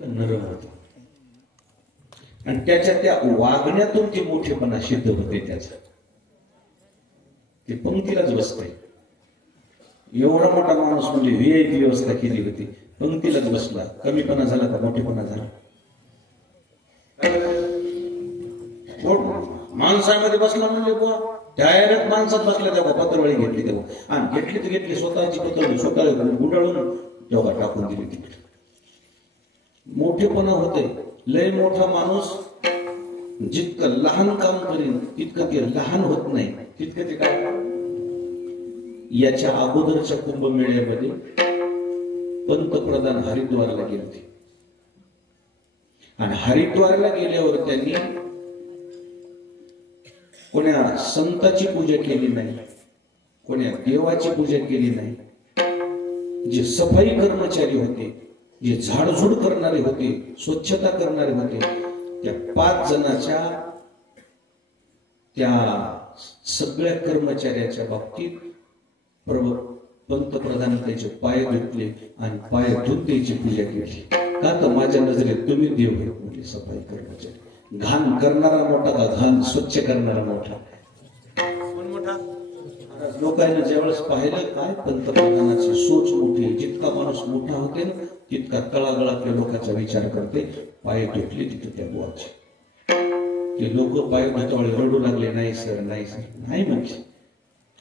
नरम होतो आणि त्याच्या त्या वागण्यातून ते मोठेपणा सिद्ध होते. त्याचं ते पंक्तीलाच बसतंय. एवढा मोठा माणूस म्हणजे व्हीआयपी व्यवस्था केली होती, पंक्तीलाच बसला. कमीपणा झाला का मोठेपणा झाला? माणसामध्ये बसला म्हणजे बुवा डायरेक्ट माणसात बसला. तेव्हा पत्रवळी घेतली, तेव्हा आणि घेतली तर घेतली स्वतःची पत्रवळी स्वतः गुंडाळून तेव्हा टाकून दिली तिकडे. मोठेपणा होते. लय मोठा माणूस जितकं लहान काम करेन तितकं ते लहान होत नाही, तितकं ते काय. याच्या अगोदरच्या कुंभमेळ्यामध्ये पंतप्रधान हरिद्वारला गेले होते आणि हरिद्वारला गेल्यावर त्यांनी कोण्या संताची पूजा केली नाही, कोण्या देवाची पूजा केली नाही. जे सफाई कर्मचारी होते, जे झाडझूड करणारे होते, स्वच्छता करणारे होते, त्या 5 जणांच्या त्या सगळ्या कर्मचाऱ्याच्या बाबतीत पंतप्रधान त्याचे पाय धुतले आणि पाय धुवून त्याची पूजा केली. का तर माझ्या नजरेत तुम्ही देव आहेत म्हणजे सफाई कर्मचारी. घाण करणारा मोठा का घाण स्वच्छ करणारा मोठा? लोकांना ज्यावेळेस पाहिलं काय पंतप्रधानाची सोच मोठी. जितका माणूस मोठा होते ना तितका तळागळातल्या लोकांचा विचार करते. पाय धुतले तिथे त्या बुवाचे. ते लोक पाय धुतावळे रडू लागले, नाही सर नाही सर. नाही म्हणजे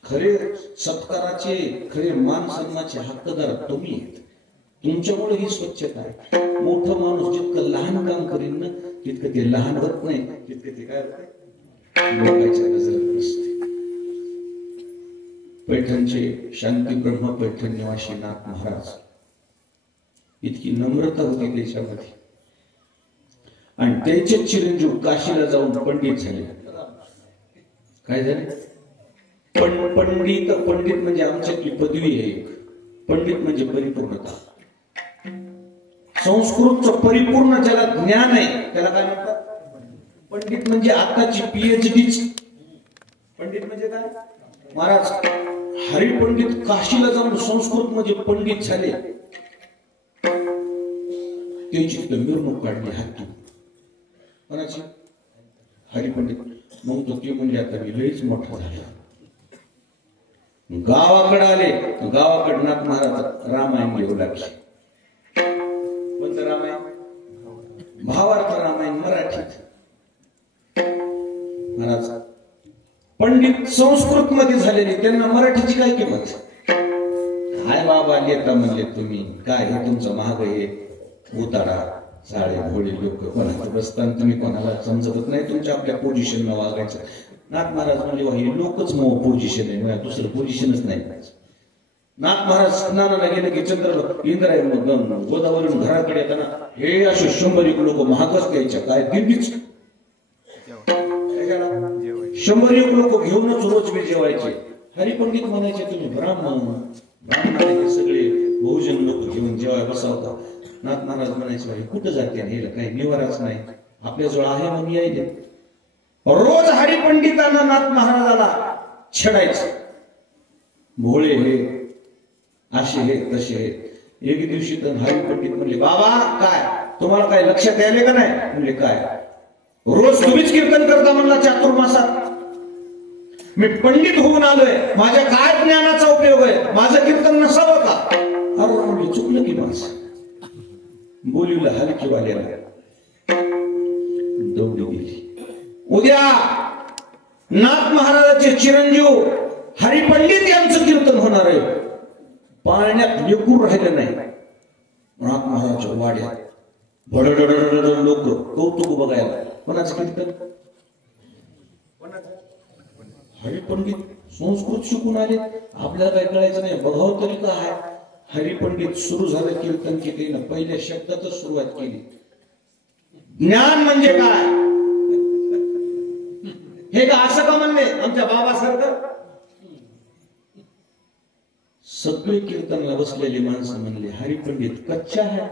खरे सत्काराचे खरे मान सन्मानाचे हक्कदार तुम्ही आहेत. तुमच्यामुळे ही स्वच्छता आहे. मोठं माणूस जितकं लहान काम करीन ना तितकं ते लहान होत नाही, तितकं ते काय लोकांच्या नजरेत बसते. पैठणचे शांती ब्रह्म पैठण निवासी नाथ महाराज इतकी नम्रता होती त्याच्यामध्ये. आणि त्यांचे चिरंजीव काशीला जाऊन पंडित झाले. काय झाले? पंडित. पंडित म्हणजे आमच्यातली पदवी आहे. पंडित म्हणजे परिपूर्णता. संस्कृतचं परिपूर्ण ज्याला ज्ञान आहे त्याला काय म्हणतात? पंडित. म्हणजे आताची पीएचडीच पंडित म्हणजे काय? महाराज हरिपंडित काशीला जाऊन संस्कृत म्हणजे पंडित झाले. त्याची मिरवणूक काढली हाती. कोणाची? हरिपंडित. मग तो ते म्हणजे आता मी लयच मोठा झाला. गावाकडे आले. गावाकडे नाथ महाराज रामायण घेऊ लागले. कोणतं रामायण? भावार्थ रामायण मराठीत. महाराज पंडित संस्कृत मध्ये झालेले, त्यांना मराठीची काय किंमत? काय बाबा लेता म्हणले तुम्ही, काय हे तुमचं महाग हे उतारा साळे भोळे लोक कोणाचं बसताना तुम्ही कोणाला समजत नाही. तुमच्या आपल्या पोझिशनला वागायचं. नाथ महाराज म्हणले हे लोकच मग पोझिशन आहे, दुसरं पोझिशनच नाही. नाथ महाराज स्नानाला गेले की चंद्र इंद्राय गोदावरीहून घराकडे येताना हे असे 100 लोक महागच द्यायच्या. काय दिंडीच 100 लोक घेऊनच रोज मी जेवायचे. हरिपंडित म्हणायचे तुम्ही ब्राह्मण सगळे बहुजन लोक घेऊन जेवाय बसावता. नाथ महाराज म्हणायचे कुठं जाते ह्याला काही निवाराच नाही, आपल्याजवळ आहे म्हणून यायले. रोज हरिपंडितांना नाथ महाराजाला छेडायचं. भोळे हे असे हे तसे हे. एक दिवशी तर हरिपंडित म्हणले बाबा काय तुम्हाला काय लक्षात यायले का नाही? म्हणले काय? रोज तुम्हीच कीर्तन करता म्हणला चातुर्मासात. मी पंडित होऊन आलोय, माझ्या काय ज्ञानाचा उपयोग आहे? माझं कीर्तन नसावं का? अरे म्हणले चुकलं की माझं. बोलीला हलकी वाल्याला दौडी दिली. उद्या नाथ महाराजांचे चिरंजीव हरिपंडित यांचं कीर्तन होणार आहे. पाळण्यात लेकूर राहिलं नाही. नाथ महाराजांच्या वाड्यात भडडड लोक कौतुक बघायला. कोणाचं कीर्तन? हरिपंडित संस्कृत शिकून आले. आपल्याला काय कळायचं नाही. बघावं तरी का आहे. हरिपंडित सुरू झालं कीर्तन की ना पहिल्या शब्दातच सुरुवात केली. ज्ञान म्हणजे काय हे का असं का म्हणले आमच्या बाबासारखं? सगळे कीर्तनला बसलेली माणसं म्हणले हरिपंडित कच्चा आहे.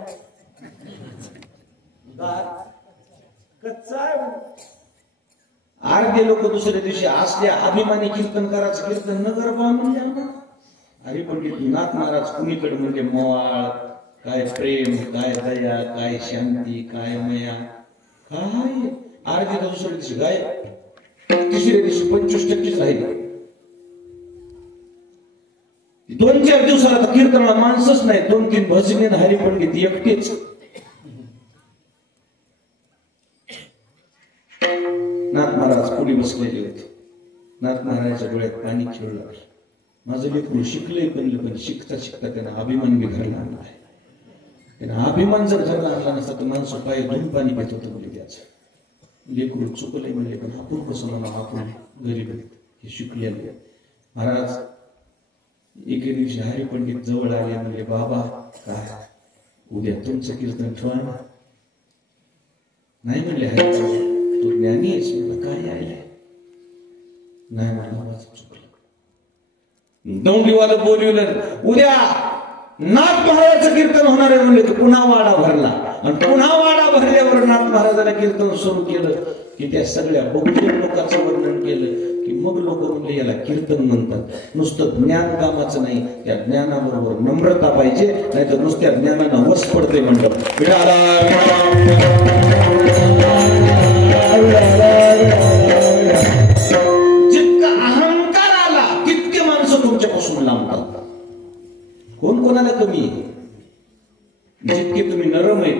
कच्चा आहे. अर्धे लोक दुसऱ्या दिवशी असल्या अभिमानी कीर्तन करायचं. कीर्तन न कर म्हणले हरिपंडित नाथ महाराज कुणीकडे म्हणजे मवाळ काय प्रेम, काय दया, काय शांती, काय माया, काय अर्ध्या दुसऱ्या दिवशी गाय, तिसऱ्या दिवशी 25% राहील. 2-4 दिवसाला तर कीर्तनाला माणसंच नाही, 2-3 भजनी हरिपंडित एकटेच. नाथ महाराज पुढे बसलेले होते. नाथ महाराजांच्या डोळ्यात पाणी खेळू लागलं. माझं लेकरू शिकले पण शिकता शिकता त्यांना अभिमान बी घरला आणला आहे. त्यांना अभिमान जर घरला आणला नसता तर माणसं पाय धुवून पाणी पित होतं म्हणजे त्याचं लेकरू चुकले म्हणले. पण आपण कसं म्हणा, आपण गरीब हे शिकलेले. महाराज एके दिवशी हरिपंडित जवळ आले म्हणले, बाबा काय उद्या तुमचं कीर्तन ठेवा ना. नाही म्हणले, हरिपंडित तू ज्ञानी आहेस. मला काय आहे नाही म्हणलं, माझं चुकलं. दौंडीवाला बोलवलं, उद्या नाथ महाराजांचं कीर्तन होणार आहे म्हणले. पुन्हा वाडा भरला आणि पुन्हा वाडा भरल्यावर नाथ महाराजांना कीर्तन सुरू केलं की त्या सगळ्या बहुजन लोकांचं वर्णन केलं की मग लोक म्हणले याला कीर्तन म्हणतात. नुसतं ज्ञान कामाचं नाही, त्या ज्ञानाबरोबर नम्रता पाहिजे, नाही तर नुसत्या ज्ञानानं वस पडते म्हणतात. जितका अहंकार आला तितके माणसं तुमच्यापासून लांबतात. कोण कोणाला कमी आहे? जितके तुम्ही नरम आहे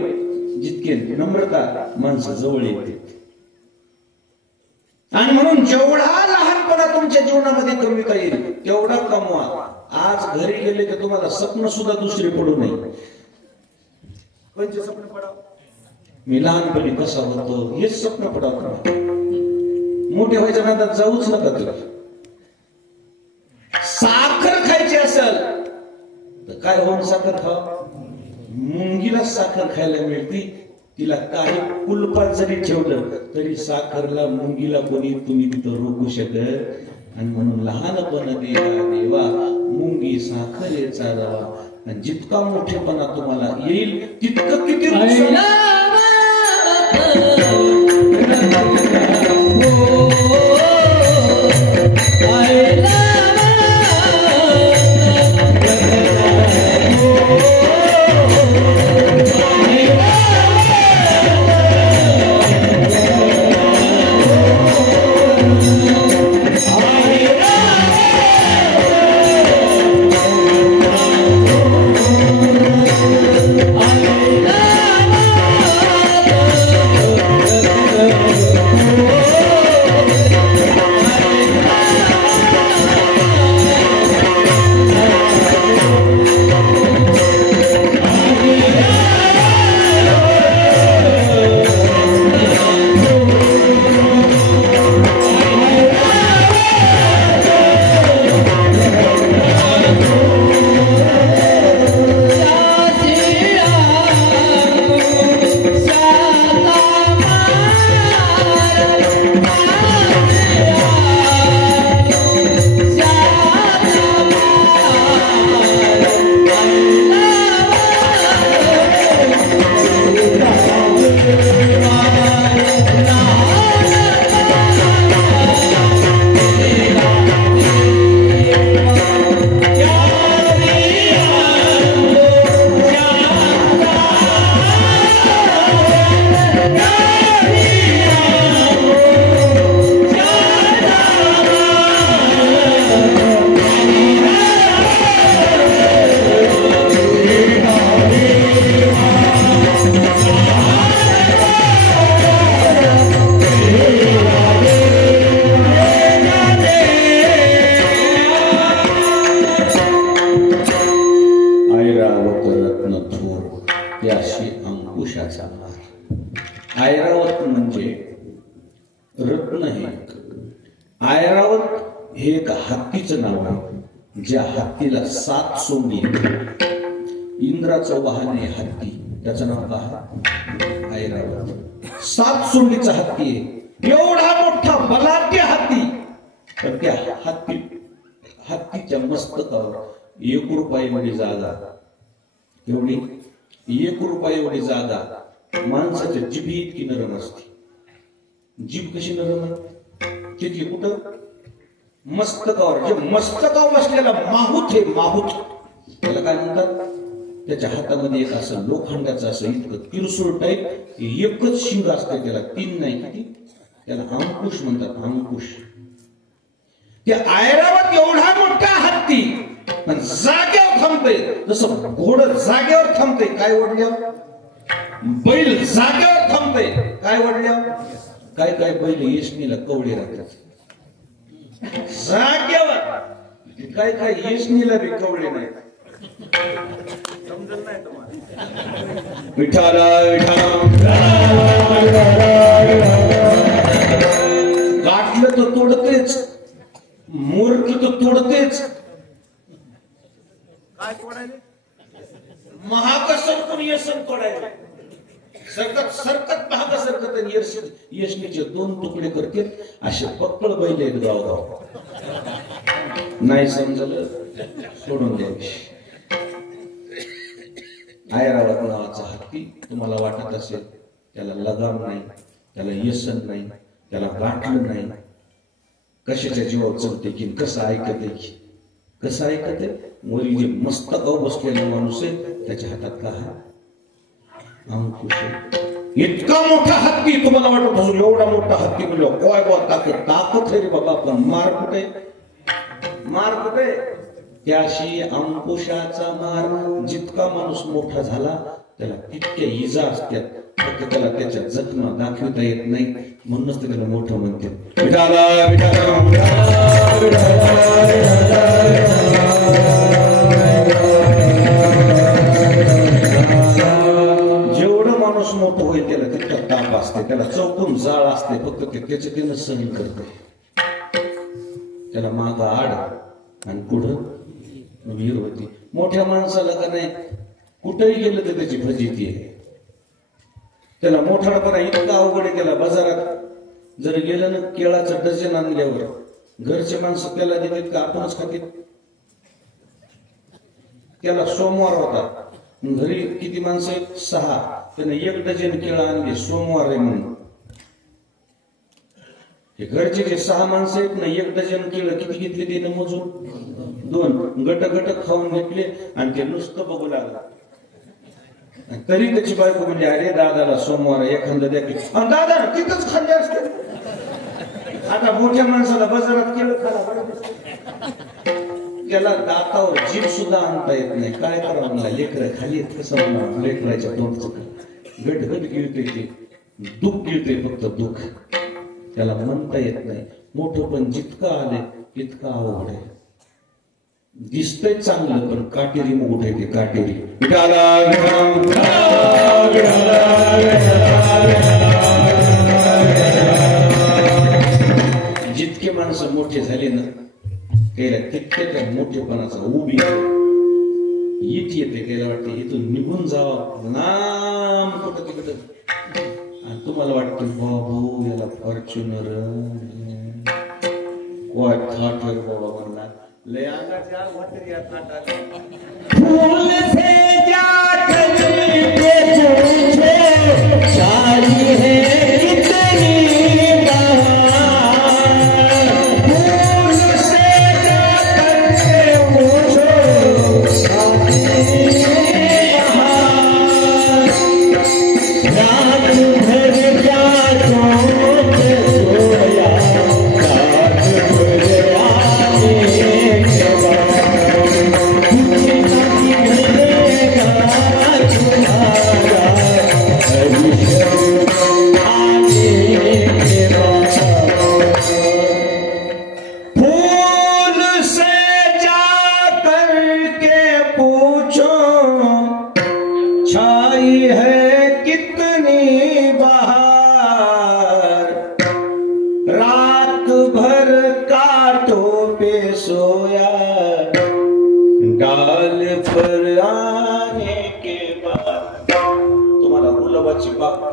जितके नम्रता माणसं जवळ येते. आणि म्हणून जेवढा लहानपणा तुमच्या जीवनामध्ये कमीता येईल तेवढा कमवा. आज घरी गेले तर तुम्हाला स्वप्न सुद्धा दुसरे पडू नये. कोणते स्वप्न पडावं? मी लहानपणी कसा होतो हेच स्वप्न पडावं. मोठे व्हायच्या नादात जाऊच नका. तुला साखर खायची असेल तर काय होऊन साखर खाव? मुंगीला साखर खायला मिळते. तिला काही कुलपात जरी ठेवलं तरी साखरला मुंगीला कोणी तुम्ही तिथं रोखू शकत. आणि म्हणून लहानपण देवा मुंगी साखरेचा रवा. आणि जितका मोठेपणा तुम्हाला येईल तितकं किती ऐरावत म्हणजे रत्न हे. ऐरावत हे एक हत्तीचं नाव आहे. ज्या हत्तीला 7 सोंडी. इंद्राचं वाहन आहे हत्ती, त्याचं नाव का ऐरावत. 7 सोंडीचा हत्ती आहे. एवढा मोठा बलाढ्य हत्ती. तर त्या हत्तीच्या मस्तकावर 1 रुपया एवढी जागा. एवढी 1 रुपया एवढी जागा. माणसाच्या जिभी इतकी नरम असते. जीभ कशी नरम आहे? तिथली कुठं? मस्तकावर. जे मस्तकावर बसलेला माहूत आहे, माहूत त्याला काय म्हणतात? त्याच्या हातामध्ये एक असं लोखंडाचं असं इतकं किरसूळ टाईप एकच शिंग असते, त्याला तीन नाही किती, त्याला अंकुश म्हणतात, अंकुश. त्या ऐरावत एवढा मोठा हत्ती पण जागेवर थांबतोय, जसं घोडं जागेवर थांबतोय काय वडल्यावर, बैल जागेवर थांबतोय काय वडल्यावर. काय काय बैल येशनीला कवळे राहतात जागेवर, काय काय येशनीला बी कवळे नाही. समजलं नाही तुम्हाला. विठाला गाठलं तर तोडतेच, मूर्ख तर तोडतेच. काय तोडायले, महाग सरकून येसन तोडायला, सरकत सरकत महाग सरकत यशनीचे दोन तुकडे करते. असे पक्कड बैल आहेत गावगाव. नाही समजलं सोडून द्यायचे. ऐरावत नावाचा हत्ती तुम्हाला वाटत असेल त्याला लगाम नाही, त्याला येसन नाही, त्याला गाठलं नाही, कशाच्या जीवावर चलते की कसं ऐकते की कसं ऐकते. वरी जे मस्तकावर बसलेला माणूस आहे त्याच्या हातात का अंकुश आहे. इतका मोठा हत्ती तुम्हाला वाटत असेल एवढा मोठा हत्ती म्हणजे काय बाबा ताकद आहे रे बाबा, पण मार कुठे, मार कुठे. त्याशी अंकुशाचा मार. जितका माणूस मोठा झाला त्याला तितक्या इजा असतात, फक्त त्याला त्याच्या जखमा दाखवता येत नाही, म्हणूनच त्याला मोठं म्हणते. जेवढं माणूस मोठं होईल त्याला तितका ताप असते, त्याला चौकून जाळ असते, फक्त त्याचे त्यानं सहन करते. त्याला माग आड आणि पुढं वीर होती. मोठ्या माणसाला का नाही कुठेही गेलं तर त्याची फजिती आहे. त्याला मोठाडपणा इतका अवघड आहे. त्याला बाजारात जर गेलं ना केळाचं डझन आणल्यावर घरचे माणसं त्याला देतात का आपणच खातील. त्याला सोमवार होता, घरी किती माणसं आहेत, 6. त्याने 1 डझन केळं आणले, सोमवार आहे म्हणून. हे घरचे जे 6 माणसं आहेत ना, 1 डझन केळं किती घेतले ते मोजून 2 गट गट खाऊन घेतले आणि ते नुसतं बघू लागला. तरी त्याची बायको म्हणजे अरे दादाला सोमवार एखादा द्या की, दादा तिथंच खाल्ले असते. आता मोठ्या माणसाला बाजारात केळं खाला, त्याला दातावर जीभ सुद्धा आणता येत नाही. काय करा मला, लेकरं खाली कसं म्हणा, लेकराच्या तोंडचं गटगट गिळते, ते दुःख गिळते, फक्त दुःख. त्याला म्हणता येत नाही. मोठं पण जितकं आले तितकं अवघड आहे. दिसतंय चांगलं पण काटेरी मुकुट आहे ते, काटेरी. जितके माणसं मोठे झाले ना त्याला तितके त्या मोठेपणाचा उभी ईट येते. त्याला वाटते इथून निघून जावं लांब कुठं तिकडं, आणि तुम्हाला वाटतं बाबू याला फॉर्च्युनर बाबा म्हणला ले आगा चार वाटत या थाटाला. फूल से जाकर के पूछे चारी है कितनी बहार, फूल से जाकर के पूछो चारी बहार, रात भर जागो के सोया रात भर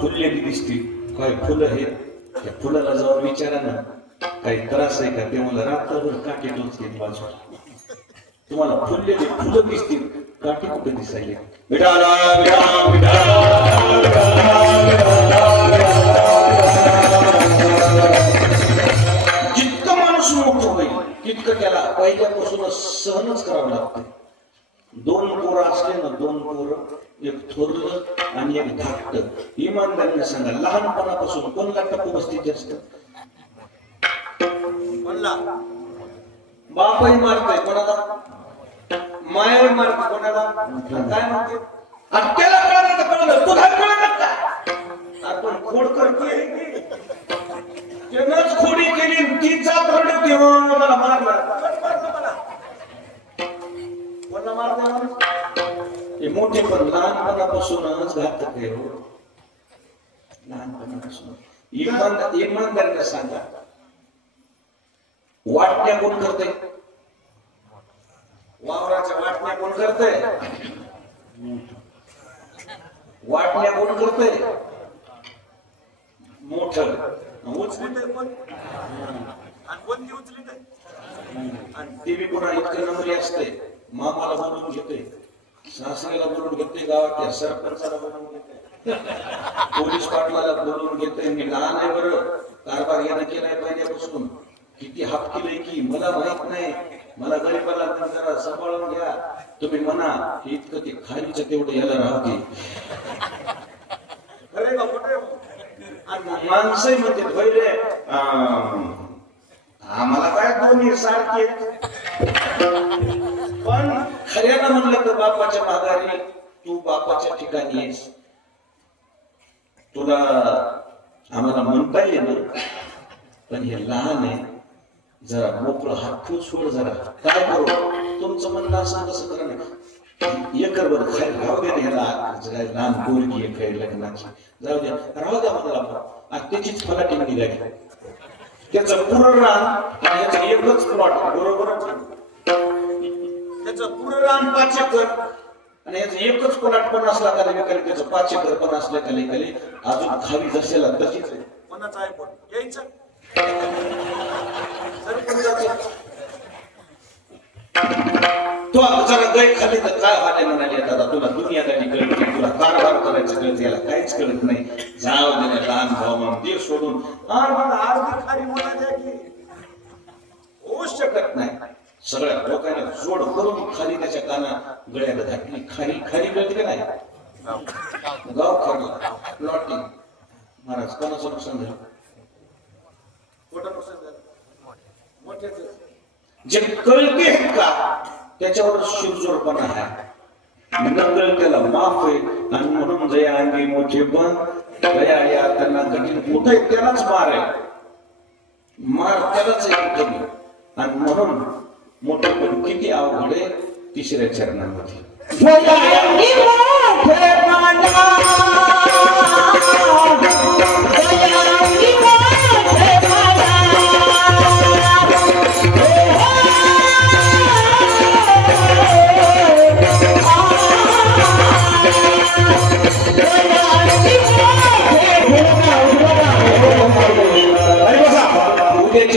फुललेली दिसती. काय फुलं आहेत, त्या फुलाला जाऊन विचारा ना काही त्रास आहे का, ते मला रात्रभर काटे टोचतील बाजूला. तुम्हाला फुललेली फुलं दिसतील, काटे कुठे दिसायले. जितकं माणूस मोठं होईल तितकं त्याला पहिल्यापासूनच सहनच करावं लागतं. 2 पोरं असले ना, 2 पोरं, एक थोरलं आणि एक धाकटं. इमानदारीने सांगा, लहानपणापासून कोणला टप्पू बसते जास्त? कोणला? बापही मारतोय कोणाला, मायाही मारते कोणाला. काय म्हणते? आणि त्याला कळलं तुला कळलं का? आपण खोड करतोय, त्यानंच खोडी केली, ती जात रडत तेव्हा मला मारला. कोणाला मारते माणूस? हे मोठे पण लहानपणापासूनच घातक आहे. लहानपणापासून इमानदारीने सांगा, वाटण्या कोण करते? वावराच्या वाटण्या कोण करते? वाटण्या कोण करते? मोठ उचलित कोण? आणि कोणती उचलित? आणि ती बी कोणा इतकं नंबरी असते. मामाला बोलून घेते, सासऱ्याला बोलून घेते, गावात सरपंचाला बोलून घेते, पोलीस पाटलाला बोलून घेते. मी लहान आहे बरं, कारभार यानं केलाय पहिल्यापासून. किती हाफ केलंय की मला माहित नाही. मला गरीबाला जरा सांभाळून घ्या तुम्ही म्हणा. इतकं ते खालीचं तेवढं याला राहते. माणसंही म्हणते भैरे आम्हाला काय दोन्ही सारखे. पण खऱ्यानं म्हणलं तर बापाच्या माघारी तू बापाच्या ठिकाणी आहेस. तुला आम्हाला म्हणता येईल, पण हे लहान आहे, जरा मोकळं हात ठेवून सोड. जरा काय करू तुमचं म्हणणं असं कसं करा ना, एकर बर खायला राहू द्या. ह्याला लहान पोरगी आहे काही लग्नाची, जाऊ द्या राहू द्या म्हणलं. आणि त्याचीच फलाटी निघाली, त्याचं पुरं रान आणि याचं एकच प्लॉट. बरोबरच, त्याचं पुरं रान 5 एकर आणि याचं एकच प्लॉट 50 लाखाला विकायला, त्याचं 5 एकर 50 लाखाला विकायला. अजून खाली जसेला तशीच आहे. कोणाचं आहे पण यायचं तो जरा गै खाली तर काय वाटे म्हणाले, दादा तुला दुनियादारी कळते, तुला कारभार करायचं कळते, याला काहीच कळत नाही. जाऊ दे लहान भाऊ म्हणून ते सोडून अर्धी खाली मला द्या की होऊच शकत नाही. सगळ्या लोकांना जोड करून खाली त्याच्या काना गळ्याला घातली. खाली खाली कळते का नाही? गाव खरला प्लॉटिंग. महाराज कोणाचं नुकसान झालं? मोठ्याच जे कळते का त्याच्यावर शिरजोरपणा आहे. नंगल त्याला माफ आहे. आणि म्हणून जया अंगी मोठे पण दया या त्यांना कठीण कुठे त्यालाच मार आहे. मार त्यालाच कमी. आणि म्हणून मोठे पण किती अवघड आहे. तिसऱ्या चरणामध्ये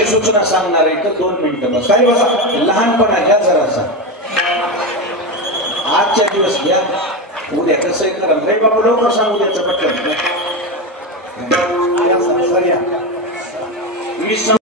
सूचना सांगणार आहे तर 2 मिनिटं बस. काय बसा लहानपणा घ्या जरासा, आजच्या दिवस घ्या, उद्या कसं करा. नाही बाबा लवकर सांग उद्याचं पटकन. मी